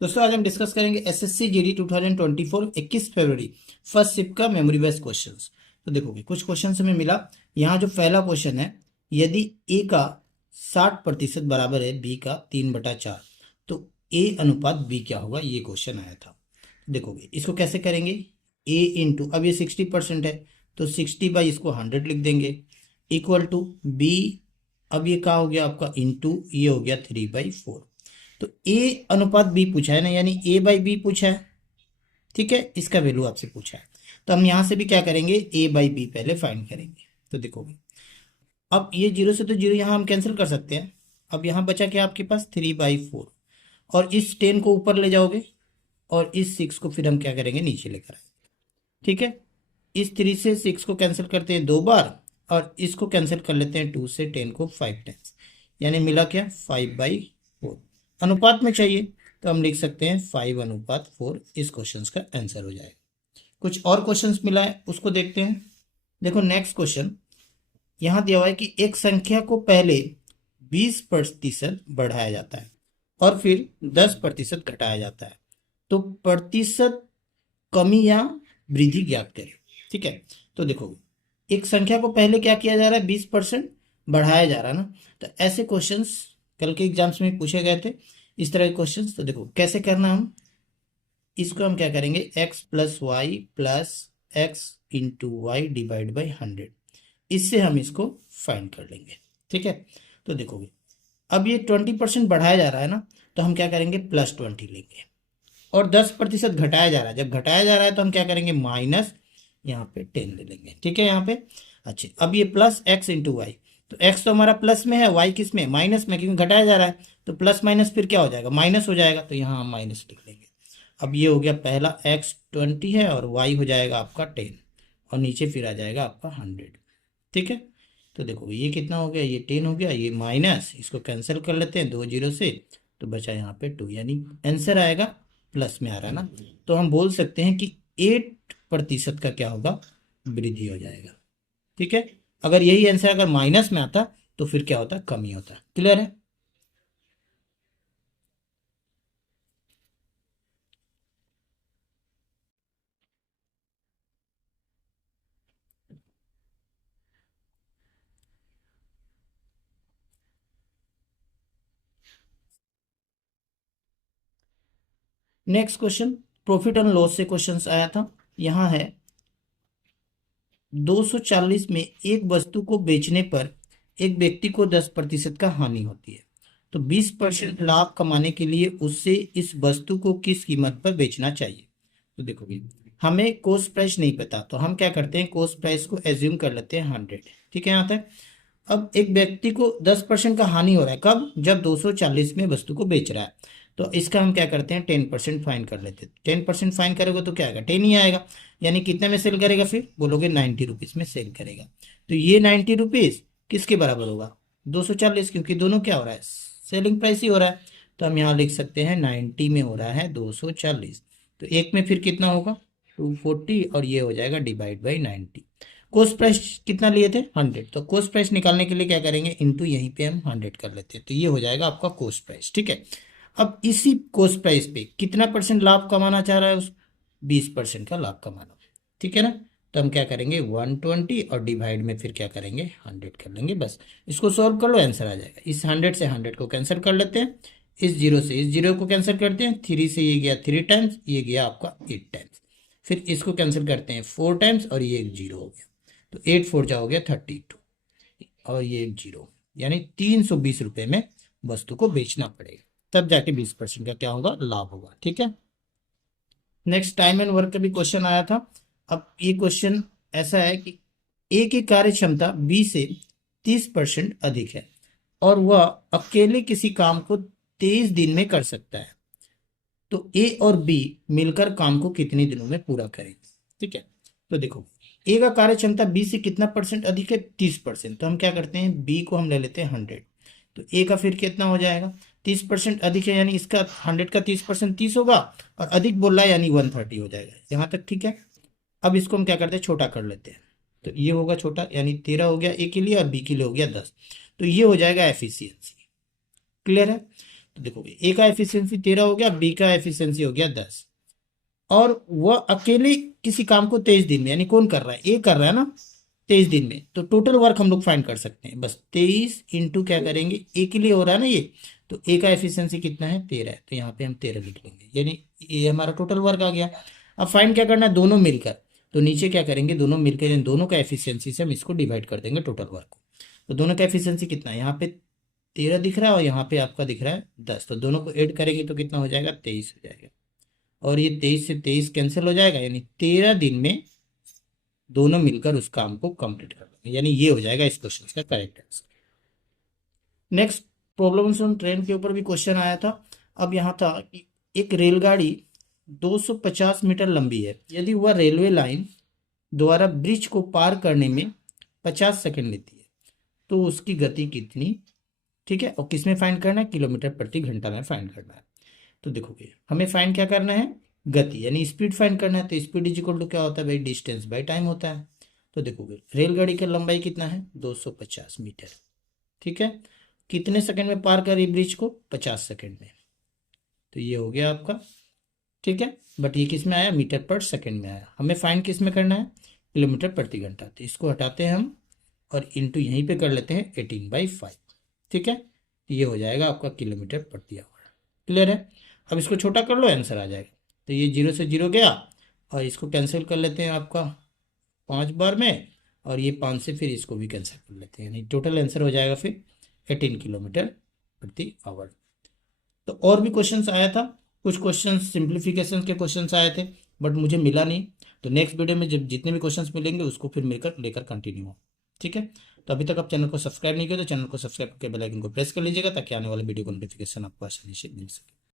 दोस्तों आज हम डिस्कस करेंगे एसएससी जीडी 2024 21 फरवरी फर्स्ट शिफ्ट का मेमोरी बेस्ड क्वेश्चंस। तो देखोगे कुछ क्वेश्चन हमें मिला। यहाँ जो पहला क्वेश्चन है, यदि ए का 60% बराबर है बी का 3/4, तो ए अनुपात बी क्या होगा, ये क्वेश्चन आया था। देखोगे इसको कैसे करेंगे, ए इंटू, अब ये 60% है तो 60 बाई इसको 100 लिख देंगे, इक्वल टू बी, अब ये क्या हो गया आपका, इंटू ये हो गया 3/4। तो ए अनुपात बी पूछा है ना, यानी ए बाई बी पूछा है। ठीक है, इसका वैल्यू आपसे पूछा है, तो हम यहां से भी क्या करेंगे, ए बाई बी पहले फाइंड करेंगे। तो देखोगे अब ये जीरो से तो जीरो यहाँ हम कैंसिल कर सकते हैं। अब यहाँ बचा क्या आपके पास, 3/4, और इस 10 को ऊपर ले जाओगे और इस 6 को फिर हम क्या करेंगे, नीचे लेकर आए। ठीक है, इस 3 से 6 को कैंसिल करते हैं 2 बार, और इसको कैंसिल कर लेते हैं 2 से 10 को 5 टाइम्स, यानी मिला क्या, 5/4। अनुपात में चाहिए तो हम लिख सकते हैं 5/4, इस क्वेश्चन का आंसर हो जाएगा। कुछ और क्वेश्चंस मिला है उसको देखते हैं। देखो नेक्स्ट क्वेश्चन, यहां दिया हुआ है कि एक संख्या को पहले 20% बढ़ाया जाता है और फिर 10% घटाया जाता है, तो प्रतिशत कमी या वृद्धि ज्ञात करें। ठीक है, तो देखो एक संख्या को पहले क्या किया जा रहा है, 20% बढ़ाया जा रहा है ना। तो ऐसे क्वेश्चंस कल के एग्जाम्स में पूछे गए थे, इस तरह के क्वेश्चंस। तो देखो कैसे करना, हम इसको हम क्या करेंगे, x+y+x×y डिवाइड बाई 100, इससे हम इसको फाइंड कर लेंगे। ठीक है, तो देखोगे अब ये 20% बढ़ाया जा रहा है ना, तो हम क्या करेंगे, +20 लेंगे, और 10% घटाया जा रहा है, जब घटाया जा रहा है तो हम क्या करेंगे, माइनस यहाँ पे 10 ले लेंगे। ठीक है, यहाँ पे अच्छा, अब ये +x×y, तो x तो हमारा प्लस में है, y किस में, माइनस में, क्योंकि घटाया जा रहा है, तो प्लस माइनस फिर क्या हो जाएगा, माइनस हो जाएगा, तो यहाँ हम माइनस लिख लेंगे। अब ये हो गया, पहला x 20 है और y हो जाएगा आपका 10, और नीचे फिर आ जाएगा आपका 100। ठीक है, तो देखो ये कितना हो गया, ये 10 हो गया, ये माइनस, इसको कैंसिल कर लेते हैं 2 जीरो से, तो बचा यहाँ पे 2, यानी आंसर आएगा प्लस में आ रहा है ना, तो हम बोल सकते हैं कि 8% का क्या होगा, वृद्धि हो जाएगा। ठीक है, अगर यही आंसर अगर माइनस में आता तो फिर क्या होता, कमी होता। क्लियर है। Next question, profit and loss से क्वेश्चंस आया था। यहाँ है 240 में एक वस्तु को बेचने पर एक व्यक्ति को 10% का हानि होती है, तो 20% लाभ कमाने के लिए उससे इस वस्तु को किस कीमत पर बेचना चाहिए। तो देखोगे हमें कॉस्ट प्राइस नहीं पता, तो हम क्या करते हैं, कॉस्ट प्राइस को एज्यूम कर लेते हैं 100। ठीक है, यहाँ तक। अब एक व्यक्ति को 10% का हानि हो रहा है, कब, जब 240 में वस्तु को बेच रहा है, तो इसका हम क्या करते हैं, 10% फाइन कर लेते हैं। 10% फाइन करेगा तो क्या आएगा, 10 ही आएगा, यानी कितने में सेल करेगा, फिर बोलोगे 90 रुपीज में सेल करेगा। तो ये 90 रुपीज किसके बराबर होगा, 240, क्योंकि दोनों क्या हो रहा है, सेलिंग प्राइस ही हो रहा है, तो हम यहाँ लिख सकते हैं 90 में हो रहा है 240, तो एक में फिर कितना होगा, 240, और ये हो जाएगा डिवाइड बाई 90। कॉस्ट प्राइस कितना लिए थे, 100, तो कॉस्ट प्राइस निकालने के लिए क्या करेंगे, इंटू यहीं पे हम 100 कर लेते हैं, तो ये हो जाएगा आपका कॉस्ट प्राइस। ठीक है, अब इसी कॉस्ट प्राइस पे कितना परसेंट लाभ कमाना चाह रहा है, उस 20% का लाभ कमाना। ठीक है ना, तो हम क्या करेंगे, 120, और डिवाइड में फिर क्या करेंगे, 100 कर लेंगे, बस इसको सॉल्व कर लो, आंसर आ जाएगा। इस 100 से 100 को कैंसिल कर लेते हैं, इस जीरो से इस जीरो को कैंसिल करते हैं, 3 से ये गया 3 टाइम्स, ये गया आपका 8 टाइम्स, फिर इसको कैंसिल करते हैं 4 टाइम्स, और ये एक जीरो हो गया, तो 8 4 जा हो गया 32, और ये एक जीरो, यानी 320 रुपये में वस्तु को बेचना पड़ेगा, तब जाके 20% का क्या होगा, लाभ होगा। ठीक है, नेक्स्ट टाइम एंड वर्क का भी क्वेश्चन आया था। अब ये क्वेश्चन ऐसा है कि ए की कार्य क्षमता बी से 30% अधिक है और वह अकेले किसी काम को 23 दिन में कर सकता है, तो ए और बी मिलकर काम को कितने दिनों में पूरा करेंगे। ठीक है, तो देखो ए का कार्य क्षमता बी से कितना परसेंट अधिक है, 30%, तो हम क्या करते हैं, बी को हम ले लेते हैं 100, तो ए का फिर कितना हो जाएगा, 30% अधिक है, यानी इसका 100 का 30% 30 होगा, और अधिक बोल रहा है यानी 130 हो जाएगा यहाँ तक। ठीक है, अब इसको हम क्या करते हैं, छोटा कर लेते हैं, तो ये होगा छोटा, यानी 13 हो गया ए के लिए और बी के लिए हो गया 10, तो ये हो जाएगा एफिशिएंसी। क्लियर है, तो देखोगे ए का एफिशिएंसी 13 हो गया, बी का एफिशिएंसी हो गया 10, और वह अकेले किसी काम को 23 दिन में, यानी कौन कर रहा है, ए कर रहा है ना 23 दिन में, तो टोटल वर्क हम लोग फाइंड कर सकते हैं। बस 23 इंटू क्या करेंगे, ए के लिए हो रहा है ना ये, तो ए का एफिशिएंसी कितना है 13 है, तो यहाँ पे हम 13 लिख लेंगे, यानी ये हमारा टोटल वर्क आ गया। अब फाइंड क्या करना है, दोनों मिलकर, तो नीचे क्या करेंगे, दोनों मिलकर इन दोनों का एफिशिएंसी से हम इसको डिवाइड कर देंगे टोटल वर्क को। तो दोनों का एफिशिएंसी कितना है, यहाँ पे 13 दिख रहा है और यहाँ पे आपका दिख रहा है 10, तो दोनों को ऐड करेंगे तो कितना हो जाएगा, 23 हो जाएगा, और ये 23 से 23 कैंसिल हो जाएगा, यानी 13 दिन में दोनों मिलकर उस काम को कंप्लीट कर देंगे, यानी ये हो जाएगा इस क्वेश्चन का correct answer. Next problems on train के ऊपर भी क्वेश्चन आया था। अब यहाँ था कि एक रेलगाड़ी 250 मीटर लंबी है, यदि वह रेलवे लाइन द्वारा ब्रिज को पार करने में 50 सेकंड लेती है तो उसकी गति कितनी, ठीक है, और किसमें फाइंड करना है, किलोमीटर प्रति घंटा में फाइंड करना है। तो देखोगे हमें फाइंड क्या करना है, गति यानी स्पीड फाइंड करना है, तो स्पीड इज इक्वल टू क्या होता है भाई, डिस्टेंस बाय टाइम होता है। तो देखोगे रेलगाड़ी की लंबाई कितना है 250 मीटर, ठीक है, कितने सेकंड में पार करी ब्रिज को, 50 सेकंड में, तो ये हो गया आपका, ठीक है, बट ये किस में आया, मीटर पर सेकंड में आया, हमें फाइंड किस में करना है, किलोमीटर प्रति घंटा, तो इसको हटाते हैं हम और इंटू यहीं पे कर लेते हैं 18/5, ठीक है, ये हो जाएगा आपका किलोमीटर प्रति आवर। क्लियर है, अब इसको छोटा कर लो आंसर आ जाएगा। तो ये 0 से 0 गया और इसको कैंसिल कर लेते हैं आपका 5 बार में, और ये 5 से फिर इसको भी कैंसिल कर लेते हैं, यानी टोटल आंसर हो जाएगा फिर 18 किलोमीटर प्रति आवर। तो और भी क्वेश्चंस आया था, कुछ क्वेश्चंस सिंप्लीफिकेशन के क्वेश्चंस आए थे बट मुझे मिला नहीं, तो नेक्स्ट वीडियो में जब जितने भी क्वेश्चंस मिलेंगे उसको फिर मिलकर लेकर कंटिन्यू हो, ठीक है। तो अभी तक आप चैनल को सब्सक्राइब नहीं किया तो चैनल को सब्सक्राइब करके बेल आइकन को प्रेस कर लीजिएगा ताकि आने वाले वीडियो को नोटिफिकेशन आपको आसानी से मिल सके।